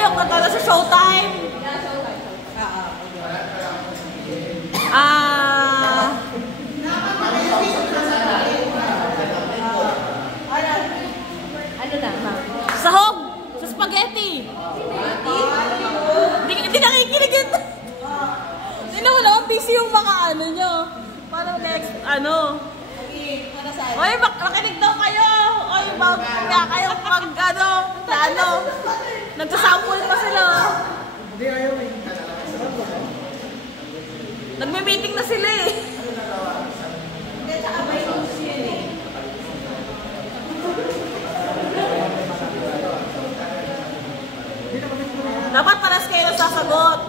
Yung kanta sa Showtime. Ano na? Sahog sa spaghetti. Hindi nakikinig ito. Hindi naman naman busy yung mga ano nyo. Parang next, ano. Oy, makinig daw kayo. Oy, kaya kayo mag, ano, plano. Nagsasample pa sila. Hindi, ayaw eh. Nagme-meeting na sila eh. Hindi, tsaka may news yun eh. Dapat paras kayo sasagot.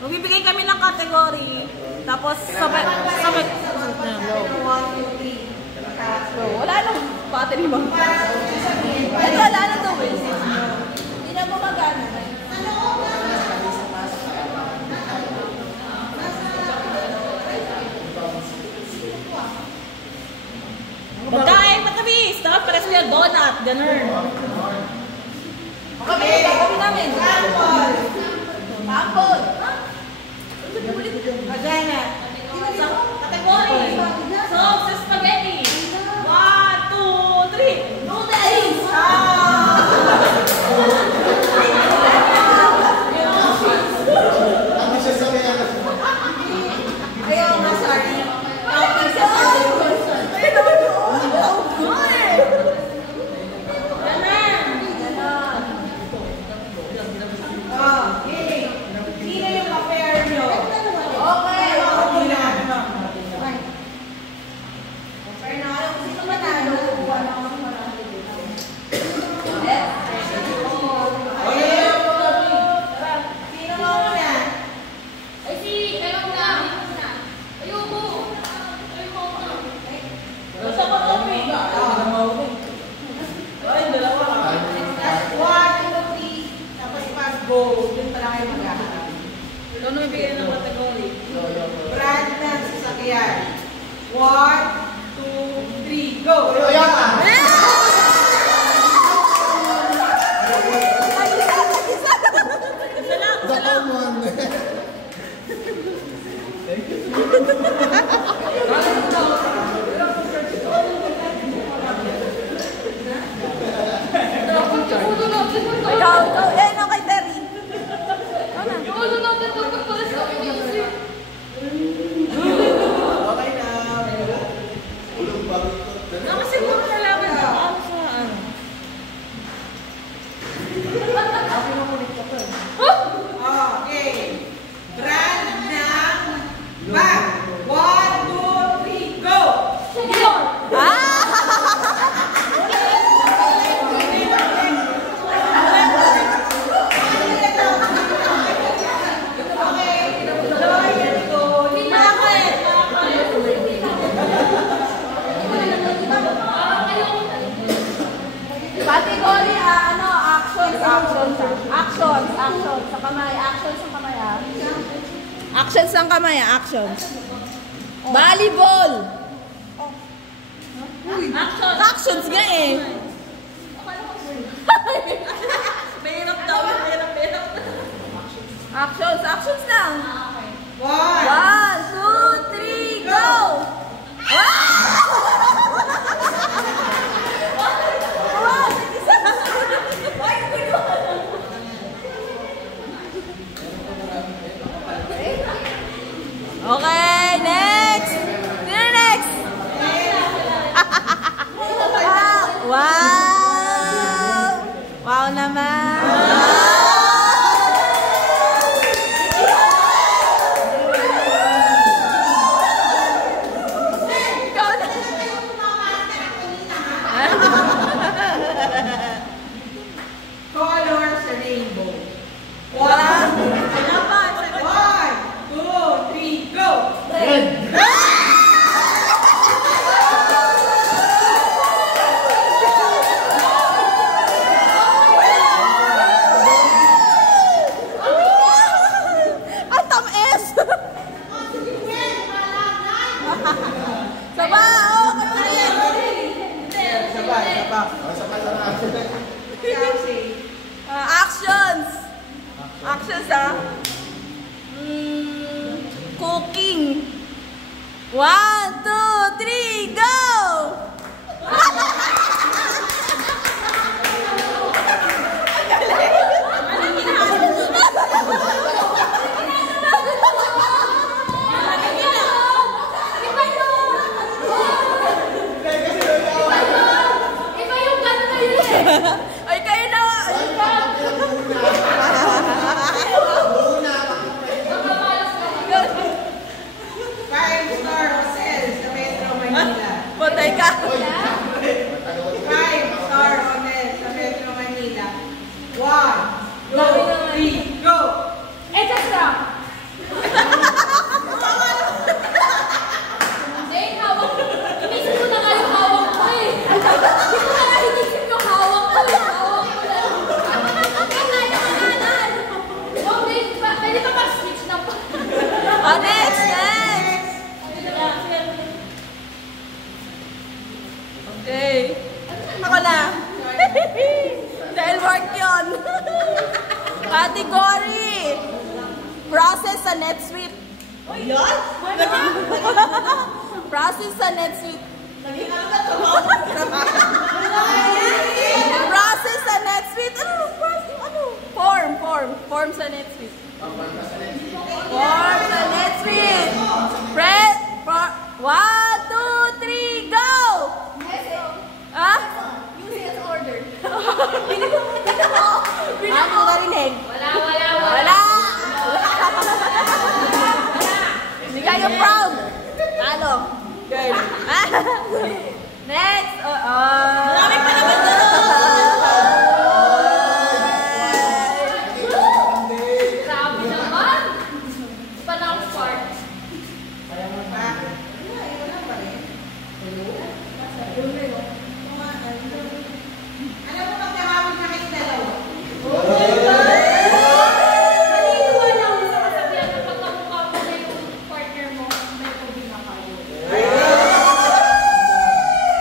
Magbibigay kami ng category. Tapos sabay. 1, 2, 3. Wala nang battery mo. Ito, wala na to eh. Hindi na mo magana. Pagkain, matamis. Dapat paras kayo donut. Ganun. Kami namin. Tapos. Magana. Category. So, sa spaghetti. 1, 2, 3. Noodles! Ayaw nga, sorry. Sino yung ka-pair nyo? Okay. Pair na ako. Sino manalo? Sino mo muna? Ay, ayaw na. Ayoko. Gusto ko to, Pig. Ay, dalawa. 1, 2, 3. Tapos pag go, yun pala kayo maghaharap. Ano ibigay ng category? Brand ng sasakyan. 1, 2, 3, go! Toyota! Isa lang. The common. Ikaw, ano kay Terry? Ano natin ito pagpalas kami music? Okay na. Kasi kung nalaman na ako sa ano. Okay. Brand ng bag. 1, 2, 3, go! Category, actions sa kamay, actions sa kamay ah. Actions ng kamay, actions. Volleyball. Actions nga eh. Mahirap daw, mahirap. Actions lang. 1, 1, 2, 3, go! Okay, next! Sino next? Wow! Wow naman! colors rainbow. 1, 2, 3, go! Red. Actions! Actions, ha? Cooking. 1, 2, 3, go! Ay, kayo na! Five-star hotel sa Metro Manila. Patay ka! Five-star hotel sa Metro Manila. 1, 2, 3, go! Extra! Hindi, hawak. Inisip ko na nga yung hawak ko eh. Hindi ko na nga inisip yung hawak ko eh. Hawak ko lang. Kaya kanan. Okay, pwede pa mag-switch na pa. Oh, next! Next! Okay. Ako na. Dahil work yun. Category. Process sa NetSuite. Oh, yan? Process sa NetSuite. Naging ano na to? Process sa NetSuite. Ano? Form sa NetSuite. Form sa NetSuite. Press. 1, 2, 3, go! Ah? Use as order. Ano narinig? Wala. Hindi kayo proud. Talo. Good. Next. Marami pa naman Grabe naman. Panang spark. Alam mo, magkakawin na kayo dalawa. Naniniwala ako sa kasabihan na pagkamukha mo na yung partner mo, may COVID na kayo.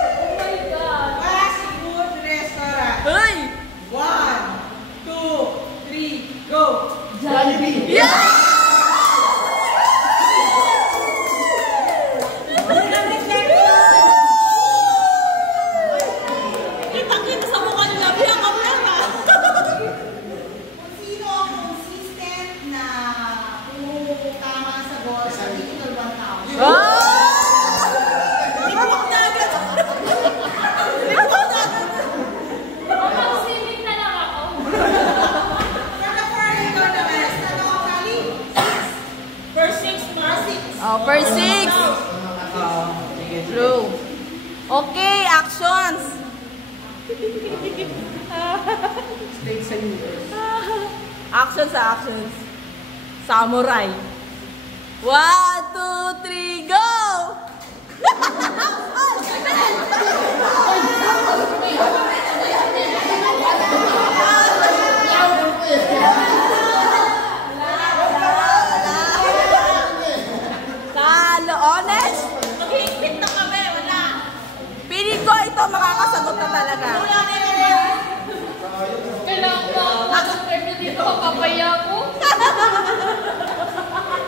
Oh my God. Fast food restaurant. Hey! 1, 2, 3, go! Yeah! Kita-kita sa mukha nila. Bilang ka pera. Kung sino ang consistent na tama sa goal sa digital 1,000. Tipok na agad. Mag-swimming na lang ako. From the four, ikaw naman. Ano ang kali? First 6 months. Oh, first 6. True. Okay, actions. State sa US. Actions. Samurai. 1, 2, 3, go! Talo. Honest? Mag-higpit na kami. Wala. Piling ko ito makakasagot na talaga. Wala na yun. Kailangan ba mag-subscribe nyo dito? Papapaya ko.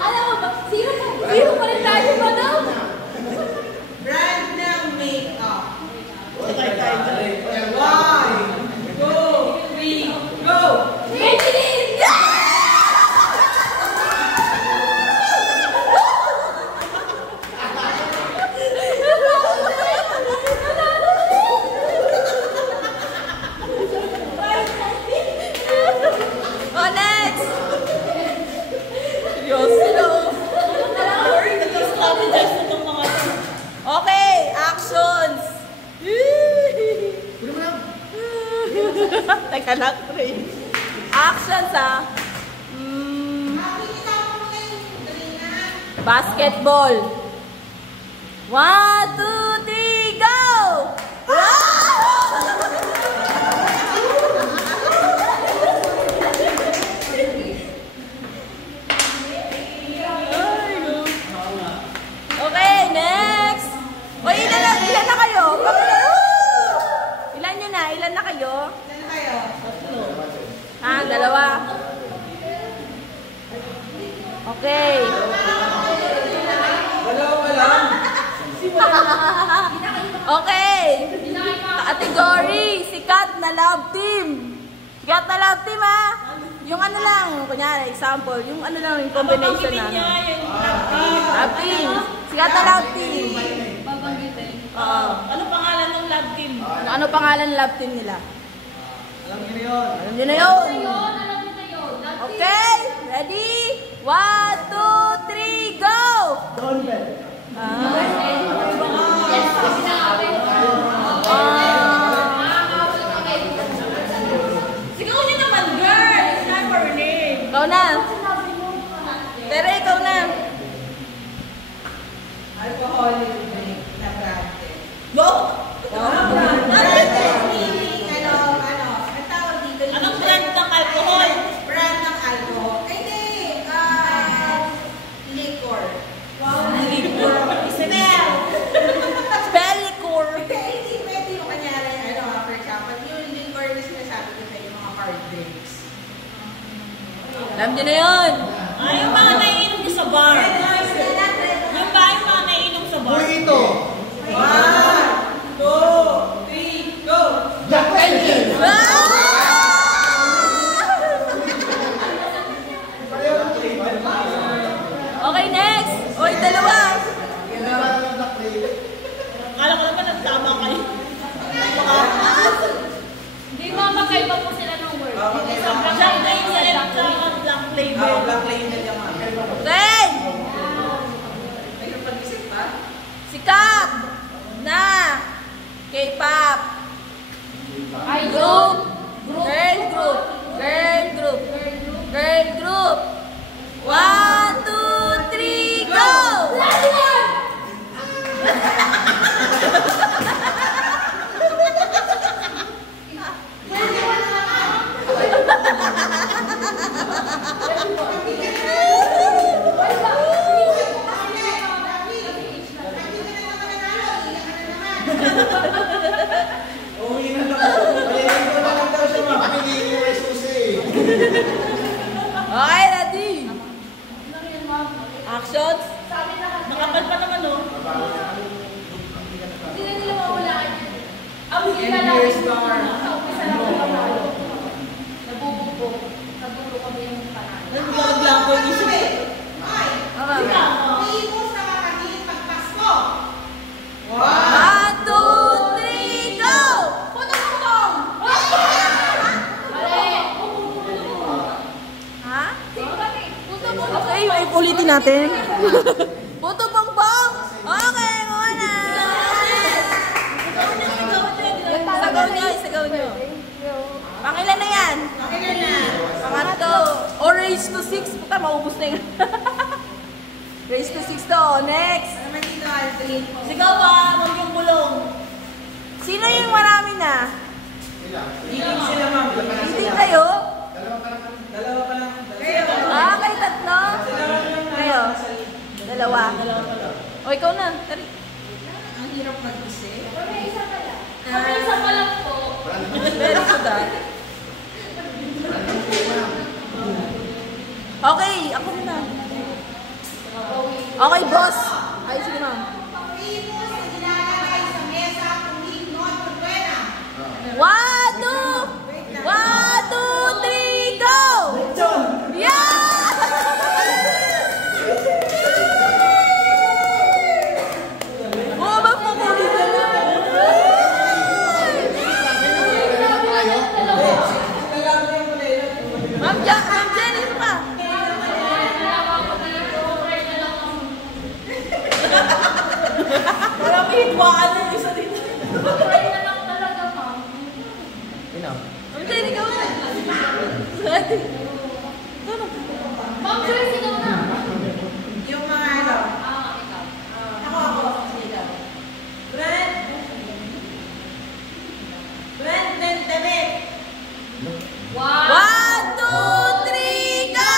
Alam mo ba? Zero pa rin tayo, madam. Brand ng makeup. 1, 2, 3, go! Maybelline! Oh, next! Seryoso. Strategize na itong mga to. Okay, actions. Teka lang, Ray. Actions, ah. Makikita mo muna yung Trina. Basketball. 1, 2, 3, go! Okay, next. O, ilan na kayo? Ilan nyo na? Ilan na kayo? Saan kayo? Okay. Okay. Category, sikat na love team. Sikat na love team, ha? Yung ano lang, kunyari, example, yung ano lang, yung combination na. Love team. Sikat na love team. Ano pangalan ng love team? Ano pangalan ng love team nila? Alam niyo na yun. Alam nyo na yun. Okay, ready? 1, 2, 3, go! Sigaw niyo naman, girl! It's not for name. Ikaw na. Tere, ikaw na. Alcoholic drink na branded. Go! Ang tawag dito? Anong brand ng alcohol? Brand ng alcohol. Ay, hindi. Liquor. Liquor. Smell. Spell liquor. Hindi pwede yung kanyari, for example, yung liquor na sinasabi ko sa yung mga hard drinks. Alam nyo na yun. Ay, yung mga naiinom niyo sa bar. Yung ba yung mga naiinom sa bar? Ito. 1, 2, 3, go! Jack Daniels! Okay, next. Oy, dalawa. Akala ko naman nagtama kayo. Hindi magkaiba po sila ng word. Jack Daniels at Black Label. Black Label yung mga. Okay. Mayroon pag-isip pa? Sikat na K-pop group. Girl group. Girl group. Girl group. 1, 2, 3, go! Uwi na lang. Piliin ko na lang daw siya. Piliin mo kay Susi. Okay, ready? Actions. Makapal pa naman, no? Hindi na nila mawalaan yan. Ang hila lang. Sa umpisa lang nila malo. Nabubugbog. Nabubugbog kami yung panalo. Naglag-lag ko yung isip. Imus na kakanin pagpasko. 1, 2, 3, go! Puto-putong! Mali! Ha? Puto-putong! Okay, ulitin natin. Puto bongbong. Okay, muna. Sagaw nyo, sagaw nyo. Pangilan na yan? Pakilan na. Pangatlo. O raise to 6. Puta, maubos na yun. Raise to 6 to. Next. Naman dito, Aldrin. Sigaw ba? Huwag yung bulong. Sino yung marami na? Ilig sila, ma'am. Hindi kayo? Dalawa pa lang. Kayo. Kayo tatlo? Kayo? Dalawa. O, ikaw na. Tari. Ang hirap mag-isip. Kami isa pa lang. Kami isa pa lang po. Very good, ah. Okay, ako na. Okay, boss. Ay, sige, ma'am. Imus na nilalagay sa mesa kung not buena. 1, 2, 3, go! Yeah! Oh, magpupulit na na. Ma'am Jenny, isa pa. Marami hitwaan yung isa dito. Try na lang talaga, ma'am. Ma'am Jenny, ikaw na. Ma'am Joyce, ikaw na. Yung mga ano. Ikaw. Ako. Sige. Brand. Brand ng damit. 1, 2, 3, go!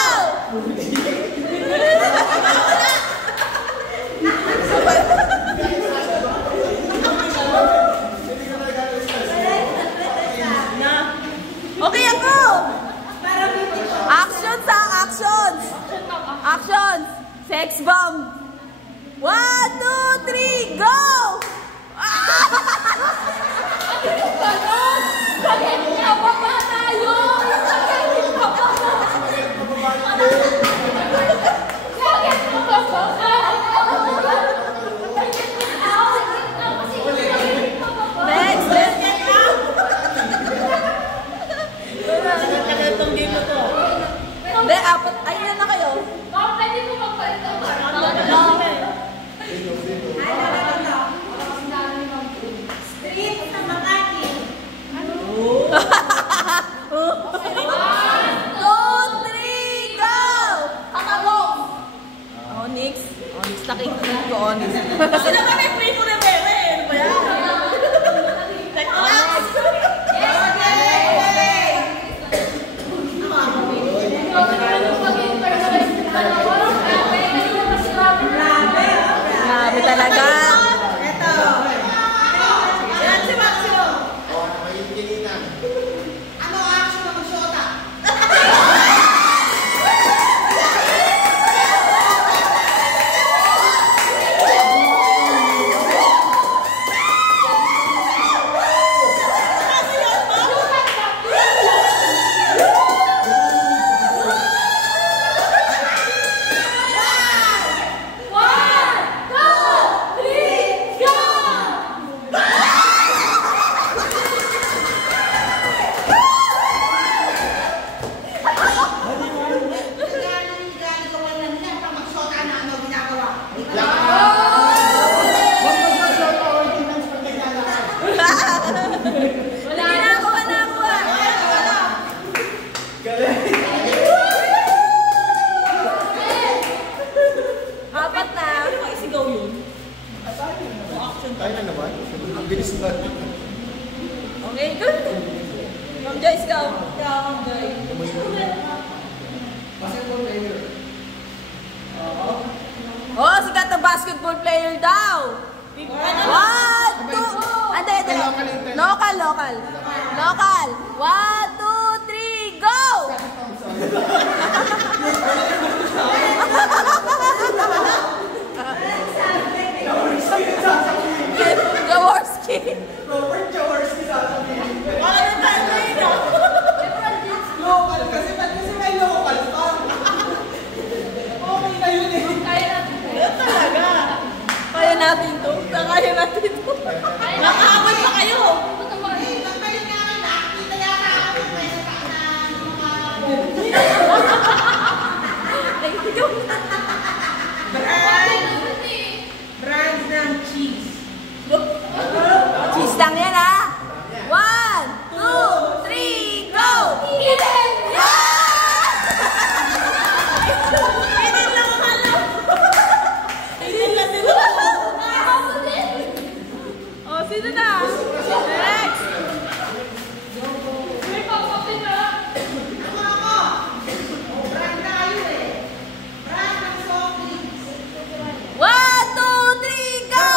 Okay, ako! Actions ha! Actions! Actions! Next bomb. 1, 2, 3, go! Bakit nababa tayo? Bakit nababa? Bakit nababa? Next, let's get out! Itong game na to. Hindi, apat. Ayun na kayo. Baka pwede mo magpalit ang parang Street sa Makati. 1, 2, 3, go! kakabong. Onyx. Onyx, nakikinig ko, Onyx. Kasi naman may free to revere eh. Ano ba yan? Grabe talaga. Ito. Yan si Maximo. Ano action na mag-shota? Apat na. Isigaw yun. Tayo na naman. Ang bilis na. Okay, good. Ma'am Joyce, go. Ma'am Joyce. Oh, sikat na basketball player daw. 1, 2. Ande. Local. 1, 2, 3, go! Jaworski. Robert Jaworski sasabihin. Wala yung time na yun ah. Local kasi may local pa. Okay na yun eh. Ayun talaga. Kaya natin to. Kaya natin to. Nakahabol pa kayo. Nagpalit nga rin, nakakita yata ako ng pwede pa na mga... Ay, ikaw. Brands ng cheese. Cheese lang yan, ha? 1, 2, 3, go! Eden! Eden lang ang alam. Eden lang din ang alam. Oh, sino na? Next! May papapin na. Ako! Brand tayo eh. Brand ng soft drinks. 1, 2, 3, go!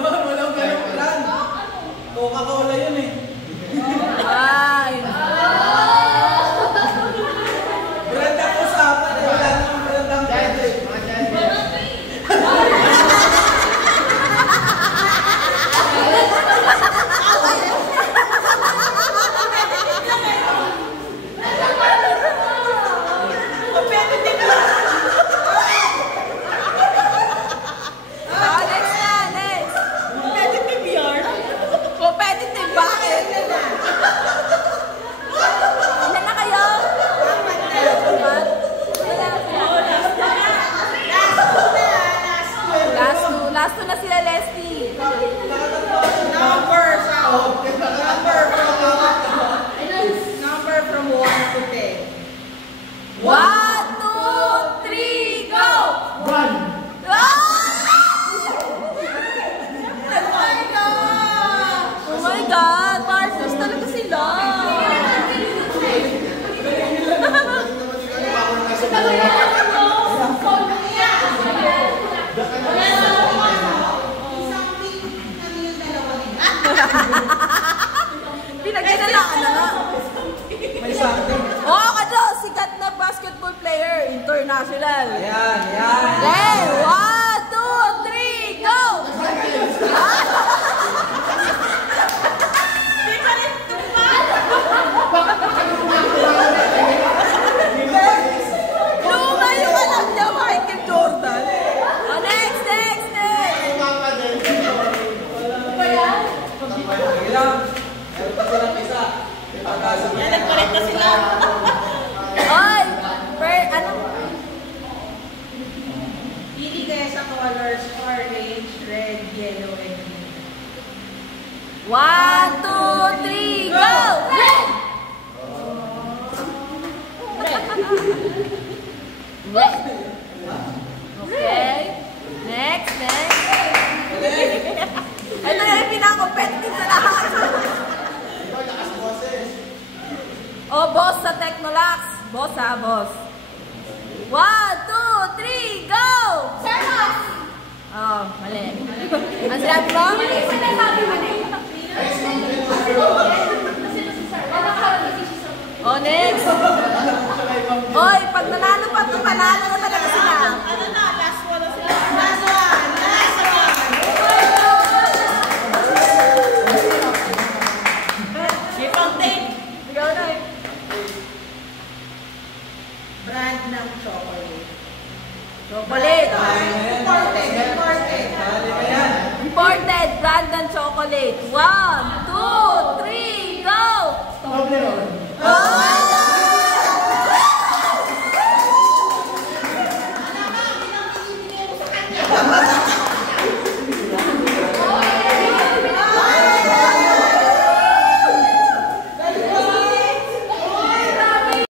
Walang ganong brand. Coca-Cola yun eh. Ay! Brand ang usapan eh. Wala namang brand ang pwede. Competitive na. Oh, next na, next! Competitive yarn. Competitive, bakit? Ilan na kayo? Apat? Last two na sila, Leslie. Number from 1 to 10. 1, 2, 3, go! Run! Oh my God! Partners talaga sila! Pinagdala na nga. May something. Oo, kadyo! Sikat na basketball player. player, international. Yan, yan. Okay, 1, 2, 3, go! Di pa rin tumba. Luma yung alam niya, Michael Jordan. Oh, next, next, next. Sige lang. Meron pa silang isa. Yan, nag-correct na sila. Oy, ano? Pili kayo sa colors orange, red, yellow, and green. 1, 2, 3, go! Red! Red. Okay. Next, next. Ito yung pinaka-competitive sa lahat. Oh, boss sa Technolax. Boss ha, boss. 1, 2, 3, go! Sermos! Oh, mali. Ang sinabi mo? Mali, sinasabi mo na yung Oh, next. Oy, pag nanalo pa ito, panalo na talaga sila. Ano na, last one na sila. Last one, last one. May fountain. Ikaw na eh. Brand ng chocolate. Chocolate. Imported, imported. Imported brand ng chocolate. 1, 2, 3, go! Toblerone.